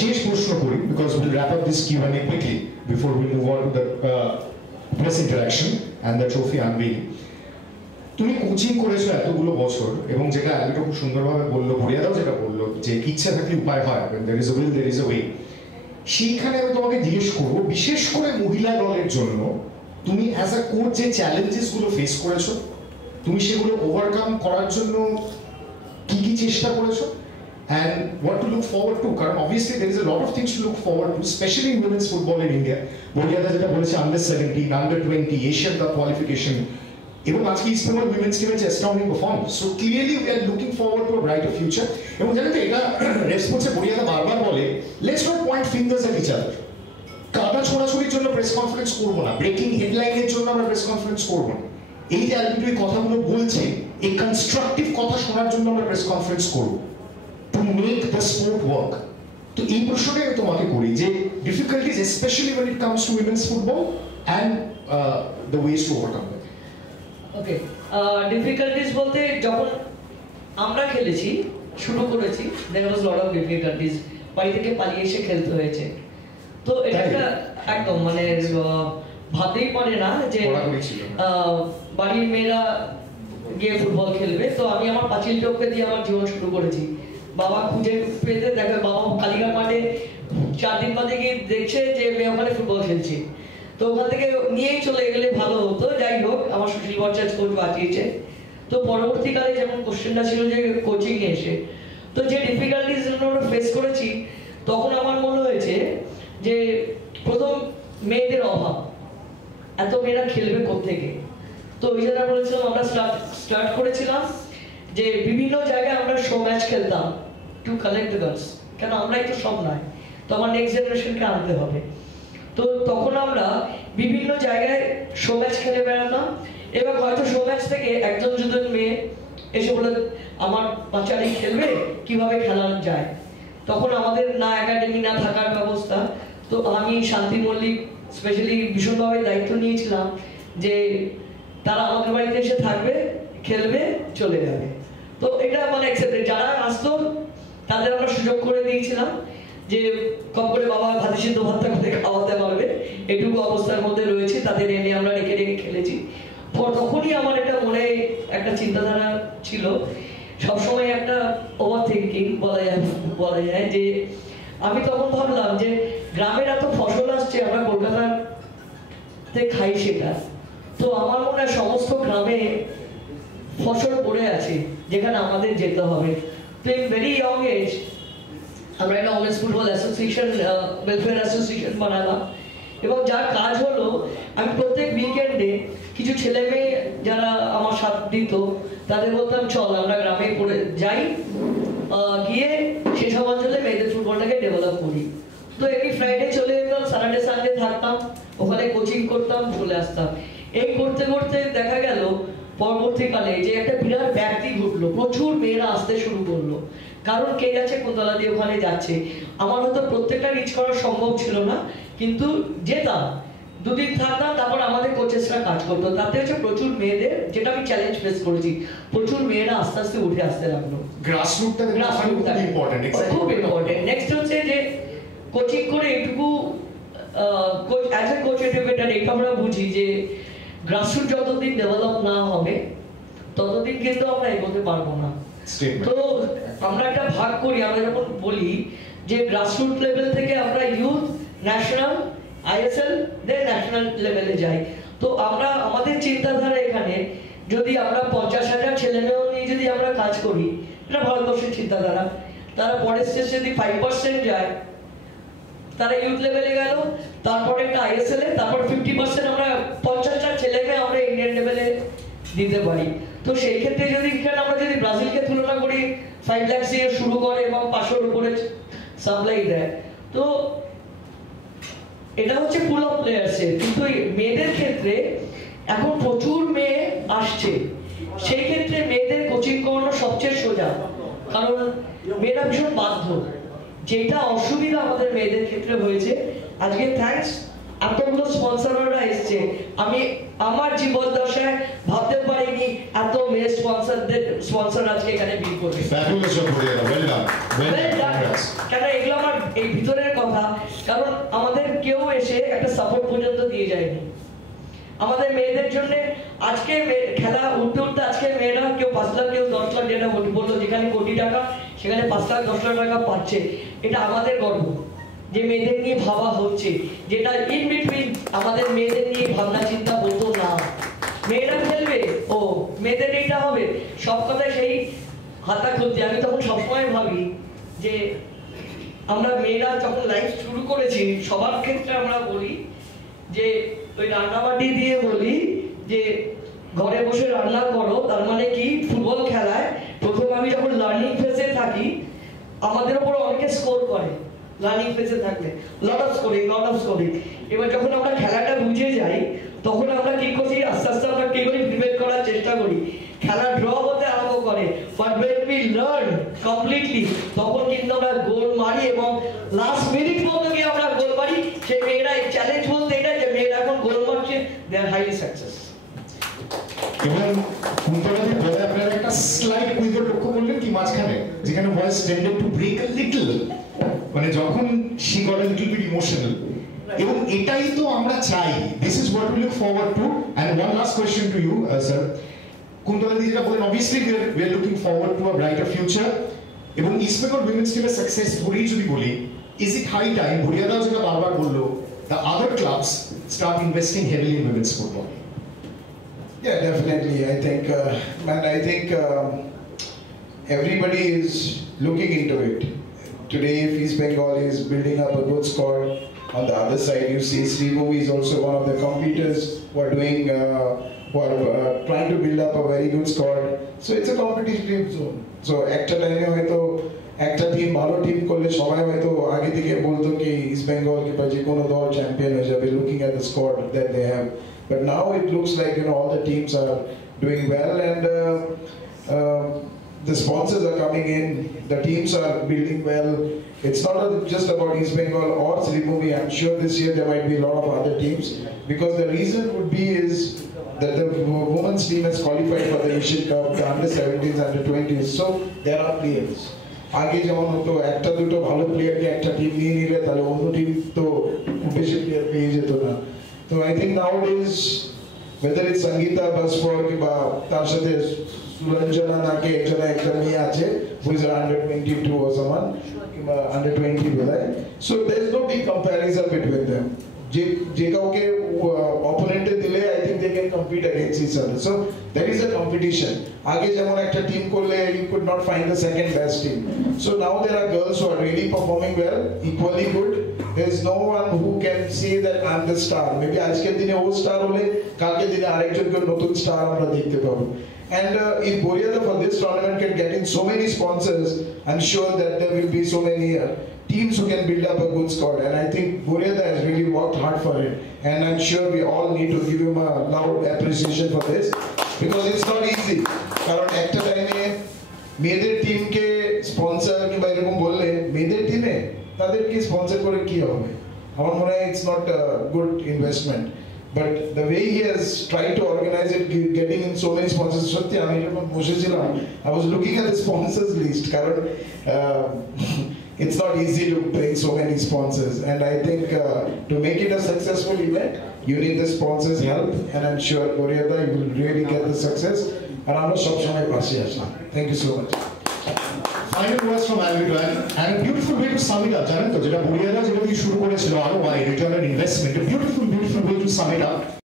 শেষ প্রশ্ন করি, because will wrap up this Q&A quickly before we move on to the press interaction and the trophy unveiling. তুমি coaching করেছো এতগুলো বছর, এবং যেটা আগে খুব সুন্দরভাবে বললো, ভরিয়াদাও যেটা বললো যে ইচ্ছা থাকলে উপায় হয়, when there is a will there is a way. সেইখানে আমি তোমাকে জিজ্ঞেস করবো, বিশেষ করে মহিলা দলের জন্য তুমি অ্যাজ আ কোচ যে চ্যালেঞ্জেস গুলো ফেস করেছো, তুমি সেগুলো ওভারকাম করার জন্য কি কি চেষ্টা করেছো, and what to look forward to? কারণ obviously there is a lot of things to look forward to, especially in women's football in India. ভরিয়াদা যেটা বলেছে, under 17, under 20, Asian Cup qualification, এবং আজকে ইস্ট বেঙ্গল উইমেন্স টিমের যে astonishing performance, so clearly we are looking forward to a brighter future. এবং জানেন তো, এটা রেসপন্সে ভরিয়াদা বারবার বলে, let's not point fingers at each other. কাদা ছোড়াছুড়ির জন্য প্রেস কনফারেন্স করবো না, ব্রেকিং হেডলাইনের জন্য আমরা প্রেস কনফারেন্স করবো না। এই যে আলবিটো এই কথাগুলো বলছে, এই কনস্ট্রাকটিভ কথা শোনার জন্য আমরা প্রেস কনফারেন্স করবো, to make the sport work. তো এই প্রশ্নটাই আমি তোমাকে করি, যে difficulties specially when it comes to women's football and the ways to overcome them. Okay, difficulties বলতে যখন আমরা খেলেছি, শুরু করেছি, there was lot of difficulties, বাড়ি থেকে পালিয়ে এসে খেলতে হয়েছে। তো এটা একটা একদম মানে ভাবতেই পারে না যে বাড়ির মেয়েরা গিয়ে ফুটবল খেলবে। তো আমি আমার পাঁচিল টপকে দিয়ে আমার জীবন শুরু করেছি। বাবা খুঁজে পেতে দেখে, বাবা কালীঘাট মাঠে 4 দিন বাদে গিয়ে দেখছে যে মেয়ে ওখানে ফুটবল খেলছে, তো ওখান থেকে নিয়েই চলে গেলে ভালো হতো। যাই হোক, আমার সুশীল ভট্টাচার্য কোচ বাঁচিয়েছে। তো পরবর্তীকালে যেমন কোশ্চেনটা ছিল যে কোচিং এ এসে, তো যে ডিফিকাল্টিজ আমরা ফেস করেছি, তখন আমার মনে হয়েছে যে প্রথম মেয়েদের অভাব, এত মেয়েরা খেলবে কোত্থেকে। তো ওই জন্য বলেছিলাম, আমরা স্টার্ট করেছিলাম যে বিভিন্ন জায়গায় আমরা শো ম্যাচ খেলতাম টু কালেক্ট দ্য গার্লস, কেন আমরাই তো সব নয়, তো আমার নেক্সট জেনারেশনকে আনতে হবে। তো তখন আমরা বিভিন্ন জায়গায় শো ম্যাচ খেলে বেড়াতাম, এবং হয়তো শো ম্যাচ থেকে একজন দুজন মেয়ে এসে বলে আমার বাচ্চারাই খেলবে, কিভাবে খেলানো যায়। তখন আমাদের না একাডেমি, না থাকার ব্যবস্থা। তো আমি শান্তি মল্লিক স্পেশালি ভীষণভাবে দায়িত্ব নিয়েছিলাম যে তারা আমাদের বাড়িতে এসে থাকবে, খেলবে, চলে যাবে। তো এটা মানে অ্যাকসেপ্টেড, যারা আসতো তাদের আমরা সুযোগ করে দিয়েছিলাম যে কম করে বাবা ভাতি সিদ্ধ ভাতটা করে খাওয়াতে পারবে, এটুকু অবস্থার মধ্যে রয়েছে, তাদের এনে আমরা রেখে রেখে খেলেছি। তখনই আমার একটা মনে একটা চিন্তাধারা ছিল, সবসময় একটা ওভার থিঙ্কিং বলা যায় যে আমি তখন ভাবলাম যে গ্রামের এত ফসল আসছে, আমরা কলকাতাতে খাই সেটা, তো আমার মনে হয় সমস্ত গ্রামে ফসল পড়ে আছে যেখানে আমাদের যেতে হবে। তো ইন ভেরি ইয়ং এজ আমরা একটা women's football association, welfare association বানালাম, এবং যার কাজ হলো আমি প্রত্যেক উইকেন্ডে কিছু ছেলে মেয়ে যারা আমার সাথ দিত তাদের বলতাম চল আমরা গ্রামে পড়ে যাই, গিয়ে সেসব অঞ্চলে মেয়েদের ফুটবলটাকে ডেভেলপ করি। তো এমনি ফ্রাইডে চলে যেতাম, স্যাটারডে সানডে থাকতাম, ওখানে কোচিং করতাম, চলে আসতাম। এই করতে করতে দেখা গেল পরবর্তীকালে যে একটা বিরাট ব্যাপ্তি ঘটলো, প্রচুর মেয়েরা আসতে শুরু করলো, কারণ কে যাচ্ছে কোতলা দিয়ে ওখানে যাচ্ছে। আমার হয়তো প্রত্যেকটা রিচ করা সম্ভব ছিল না, কিন্তু যেতাম, দুদিন থাকতাম, তারপর আমাদের কোচেসরা কাজ করতো। তাতে হচ্ছে প্রচুর মেয়েদের, যেটা আমি চ্যালেঞ্জ ফেস করেছি, প্রচুর মেয়েরা আস্তে আস্তে উঠে আসতে লাগলো। গ্রাসরুটটা খুব ইম্পর্টেন্ট। নেক্সট হচ্ছে যে কোচিং করে এটুকু অ্যাজ এ কোচ এডুকেটর এটা আমরা বুঝি যে গ্রাসরুট যতদিন ডেভেলপ না হবে ততদিন কিন্তু আমরা এগোতে পারবো না। তো আমরা একটা ভাগ করি, আমরা যখন বলি যে গ্রাসরুট লেভেল থেকে আমরা ইউথ, ন্যাশনাল, আইএসএল, দেন ন্যাশনাল লেভেলে যাই। তো আমরা আমাদের চিন্তাধারা এখানে যদি আমরা 50,000 ছেলে মেয়েও নিয়ে যদি আমরা কাজ করি, এটা ভারতবর্ষের চিন্তাধারা, তারা পরের স্টেজ যদি 5% যায়, তারা ইউথ লেভেলে গেল, তারপরে একটা আইএসএল এ, তারপর 50% আমরা 50টা ছেলে মেয়ে আমরা ইন্ডিয়ান লেভেলে দিতে পারি। তো সেই ক্ষেত্রে যদি আমরা যদি ব্রাজিলকে তুলনা করি, 5 লাখ দিয়ে শুরু করে এবং 500-র উপরে সাপ্লাই দেয়, তো এটা হচ্ছে পুল অফ প্লেয়ার্সের। কিন্তু মেয়েদের ক্ষেত্রে এখন প্রচুর মেয়ে আসছে, সেই ক্ষেত্রে মেয়েদের কোচিং করানো সবচেয়ে সোজা, কারণ মেয়েরা ভীষণ বাধ্য। যেটা অসুবিধা আমাদের মেয়েদের ক্ষেত্রে হয়েছে, আজকে থ্যাঙ্কস এতগুলো স্পন্সররা এসছে, আমি আমার জীবন দশায় ভাবতে পারিনি এত মেয়ে স্পন্সর আজকে এখানে বিল করবে। Fabulous job, Buriada. Well done. Well done. Congrats. কেন এগুলো আমার এই ভিতরের কথা, কারণ আমাদের কেউ এসে একটা সাপোর্ট পর্যন্ত দিয়ে যায়নি আমাদের মেয়েদের জন্য। আজকে খেলা উঠতে উঠতে আজকে মেয়েরা কেউ 5 লাখ কেউ 10 লাখ, যেটা বললো যেখানে কোটি টাকা সেখানে 5 লাখ 10 লাখ টাকা পাচ্ছে। এটা আমাদের গর্ব যে মেয়েদের নিয়ে ভাবা হচ্ছে, যেটা ইন বিটুইন আমাদের মেয়েদের নিয়ে ভাবনা চিন্তা হতো না। মেয়েরা খেলবে, ও মেয়েদের এইটা হবে, সব কথা সেই হাতা খুলতে। আমি তখন সবসময় ভাবি যে আমরা মেয়েরা যখন লাইফ শুরু করেছি, সবার ক্ষেত্রে আমরা বলি যে ওই রান্নাবাটি দিয়ে বলি যে ঘরে বসে রান্না করো, তার মানে কি ফুটবল খেলায় প্রথম আমি যখন লার্নিং ফেজে থাকি আমাদের উপর অনেকে স্কোর করে, লার্নিং ফেজে থাকলে লট অফ স্কোরিং। এবার যখন আমরা খেলাটা বুঝে যাই তখন আমরা কি করি, আস্তে আস্তে আমরা কি করি, প্রিপেয়ার করার চেষ্টা করি, খেলা ড্র হতে আরম্ভ করে। But when we learn completely তখন কিন্তু আমরা গোল মারি এবং লাস্ট মিনিট পর্যন্ত গিয়ে আমরা গোল মারি। সেই মেয়েরা এই চ্যালেঞ্জ বলতে এটা যে মেয়েরা এখন গোল মারছে, দে আর হাইলি সাকসেস। এবং কুন্তলাদির বলে আপনারা একটা স্লাইড কুইজের লক্ষ্য করলেন কি মাঝখানে, যেখানে voice tended to break a little, মানে যখন she got a little bit emotional. এবং এটাই তো আমরা চাই, this is what we look forward to. And one last question to you sir, কুন্তলাদি যেটা বলেন, obviously we are looking forward to a brighter future. এবং ইস্ট বেঙ্গল উইমেন্স টিমের সাকসেস ধরেই যদি বলি, ইজ ইট হাই টাইম, ভুরিয়াদাও যেটা বারবার বললো, the other clubs start investing heavily in women's football? Yeah, definitely. I think everybody is looking into it. Today, if East Bengal is building up a good squad, on the other side, you see Srimuvi is also one of the competitors who are trying to build up a very good squad. So it's a competitive zone. So একটা টাইমে হয়তো একটা team ভালো team করলে সবাই হয়তো আগে থেকে বলতো কি ইস্ট বেঙ্গল কিংবা যে কোনো দল চ্যাম্পিয়ন হয়ে যাবে, looking at the squad that they have. But now it looks like all the teams are doing well, and the sponsors are coming in, the teams are building well. It's not just about East Bengal or Srimuvi. I'm sure this year there might be a lot of other teams, because the reason would be is that the women's team has qualified for the Asian Cup, the under-17s, under-20s, so there are players. আগে যেমন হতো একটা দুটো ভালো প্লেয়ারকে একটা team নিয়ে নিলে তাহলে অন্য টিম তো খুব বেশি প্লেয়ার পেয়ে যেত না। তো I think nowadays whether it's Sangeeta Basford কিংবা তার সাথে সুরঞ্জনা নাকে একটা মেয়ে আছে who is under 22 or someone কিংবা under 20 বোধহয়, so there is no big comparison between them. যে কাউকে অপোনেন্টে দিলে I think they can compete against each other, so that is a competition. আগে যেমন একটা টিম করলে you could not find the second best team, so now there are girls who are really performing well, equally good. There is no one who can say that I am the star. Maybe আজকের দিনে ও star হলে কালকের দিনে আরেকজনকে নতুন star আমরা দেখতে পাবো। And if Buriada for this tournament can get in so many sponsors, I'm sure that there will be so many teams who can build up a good squad. And I think Buriada has really worked hard for it. And I'm sure we all need to give him a loud appreciation for this, because it's not easy. কারণ একটা টাইমে মেয়েদের টিমকে sponsor কিংবা এরকম বললে মেয়েদের টিমে তাদেরকে স্পন্সর করে কি হবে? আমার মনে হয় it's not a good investment. But the way he has tried to organize it, getting in so many sponsors, সত্যি আমি যখন বসেছিলাম I was looking at the sponsors list, কারণ it's not easy to bring so many sponsors, and I think to make it a successful event you need the sponsors help, and I'm sure Buriada you will really get the success, and আমরা সব সময় পাশে আসলাম। Thank you so much. Final words from Alvito, and a beautiful way to sum it up, জানেন তো, যেটা Buriada যেটা দিয়ে শুরু করেছিল, ROI, return on investment, a beautiful way to sum it up.